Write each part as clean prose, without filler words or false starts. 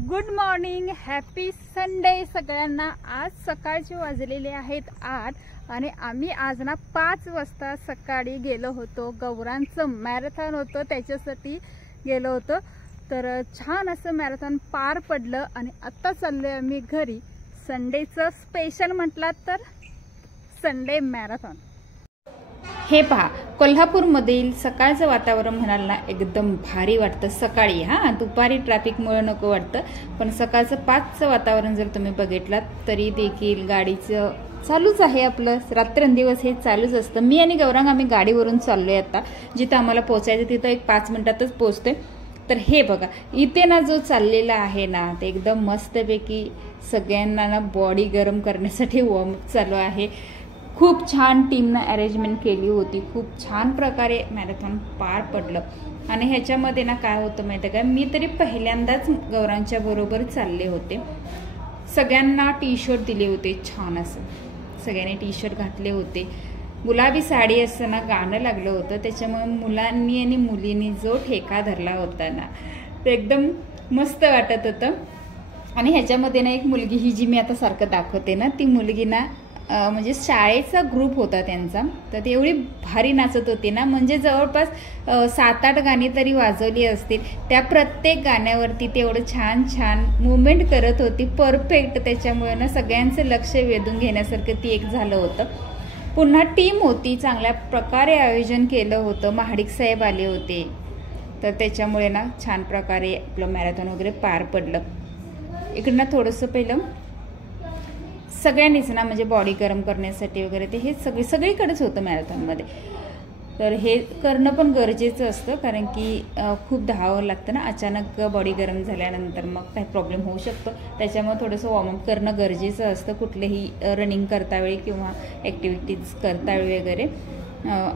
Good morning, happy Sunday सगळ्यांना। आज सकाळचे वाजलेले आहेत 8 आणि आम्ही आज ना 5 वाजता सकाळी गेलो होतो। गौरांचं मॅरेथॉन होतं त्याच्यासाठी गेलो होतो। तर छान असं मॅरेथॉन पार पडलं आणि आता चाललोय आम्ही घरी। संडेचं स्पेशल म्हटलात तर संडे मॅरेथॉन। हे पहा, कोल्हापूरमधील सकाळचं वातावरण म्हणाल ना एकदम भारी वाटतं सकाळी। दुपारी ट्रॅफिकमुळे नको वाटतं, पण सकाळचं 5चं वातावरण जर तुम्ही बघितलात तरी देखील गाडीचं चालूच आहे। आपलं रात्रंदिवस हे चालूच असतं। मी आणि गौरांग आम्ही गाडीवरून चाललोय आता। जिथं आम्हाला पोहोचायचं तिथं एक 5 मिनिटातच पोहोचतोय। तर हे बघा, इथे ना जो चाललेला आहे ना ते एकदम मस्तपैकी सगळ्यांना ना बॉडी गरम करण्यासाठी वॉर्मअप चालू आहे। खूप छान टीमनं अरेंजमेंट केली होती। खूप छान प्रकारे मॅरेथॉन पार पडलं। आणि ह्याच्यामध्ये ना काय होतं माहिती का, मी तरी पहिल्यांदाच गौरांच्या बरोबर चालले होते। सगळ्यांना टी शर्ट दिले होते छान असं, सगळ्यांनी टी शर्ट घातले होते। गुलाबी साडी असताना गाणं लागलं होतं, त्याच्यामुळे मुलांनी आणि मुलींनी जो ठेका धरला होता ना ते एकदम मस्त वाटत होतं। आणि ह्याच्यामध्ये ना एक मुलगी, ही जी मी आता सारखं दाखवते ना, ती मुलगी ना म्हणजे शाळेचा ग्रुप होता त्यांचा। तर ती एवढी भारी नाचत होती ना, म्हणजे जवळपास 7-8 गाणी तरी वाजवली असतील। त्या प्रत्येक गाण्यावरती ते एवढं छान छान मुवमेंट करत होती, परफेक्ट। त्याच्यामुळे ना सगळ्यांचं लक्ष वेधून घेण्यासारखं ती एक झालं होतं। पुन्हा टीम होती, चांगल्या प्रकारे आयोजन केलं होतं। महाडिक साहेब आले होते, तर त्याच्यामुळे ना छान प्रकारे आपलं मॅरेथॉन वगैरे पार पडलं। इकडनं थोडंसं पहिलं सगळ्यांनीच ना म्हणजे बॉडी गरम करण्यासाठी वगैरे ते हे सगळीकडेच होतं मॅरेथॉनमध्ये। तर हे करणं पण गरजेचं असतं, कारण की खूप धावावं लागतं ना। अचानक बॉडी गरम झाल्यानंतर मग काही प्रॉब्लेम होऊ शकतो। त्याच्यामुळे थोडंसं वॉर्मअप करणं गरजेचं असतं, कुठलेही रनिंग करतावेळी किंवा ॲक्टिव्हिटीज करतावेळी वगैरे।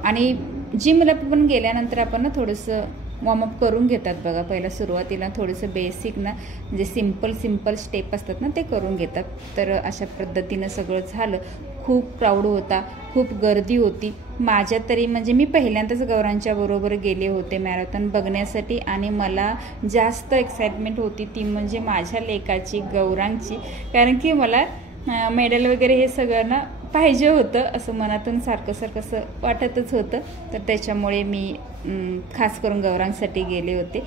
आणि जिमला पण गेल्यानंतर आपण ना थोडंसं वॉर्मअप करून घेतात बघा। पहिला सुरुवातीला थोडंसं बेसिक ना म्हणजे सिंपल स्टेप असतात ना ते करून घेतात। तर अशा पद्धतीनं सगळं झालं। खूप क्राऊड होता, खूप गर्दी होती। माझ्या तरी म्हणजे मी पहिल्यांदाच गौरांच्या बरोबर गेले होते मॅरेथॉन बघण्यासाठी, आणि मला जास्त एक्साइटमेंट होती ती म्हणजे माझ्या लेकाची, गौरांगची। कारण की मला मेडल वगैरे हे सगळं ना पाहिजे होतं, असं मनातून सारखं असं वाटतच होतं। तर त्याच्यामुळे मी खास करून गौरांगसाठी गेले होते।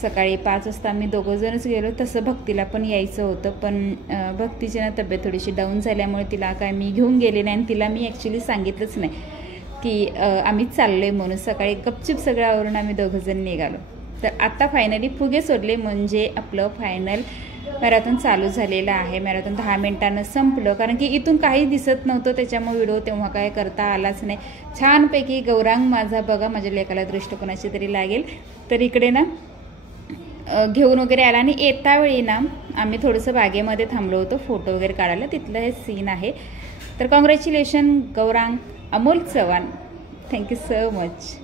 सकाळी 5 वाजता आम्ही दोघंजणच गेलो। तसं भक्तीला पण यायचं होतं, पण भक्तीची ना तब्येत थोडीशी डाऊन झाल्यामुळे तिला काय मी घेऊन गेले नाही, आणि तिला मी ॲक्च्युली सांगितलंच नाही की आम्ही चाललो आहे म्हणून। सकाळी गपचूप सगळं आवरून आम्ही दोघंजण निघालो। तर आता फायनली फुगे सोडले म्हणजे आपलं फायनल मॅरेथॉन चालू झालेलं आहे। मॅरेथॉन 10 मिनिटांनं संपलं, कारण की इथून काही दिसत नव्हतं, त्याच्यामुळे व्हिडिओ तेव्हा काय करता आलाच नाही। छानपैकी गौरांग माझा बघा, माझ्या लेकाला दृष्टिकोनाची तरी लागेल, तर इकडे ना घेऊन वगैरे आला। आणि येता वेळी ना आम्ही थोडंसं बागेमध्ये थांबलो होतो फोटो वगैरे काढायला, तिथलं हे सीन आहे। तर congratulation Gaurang, Amol Chavan, thank you so much.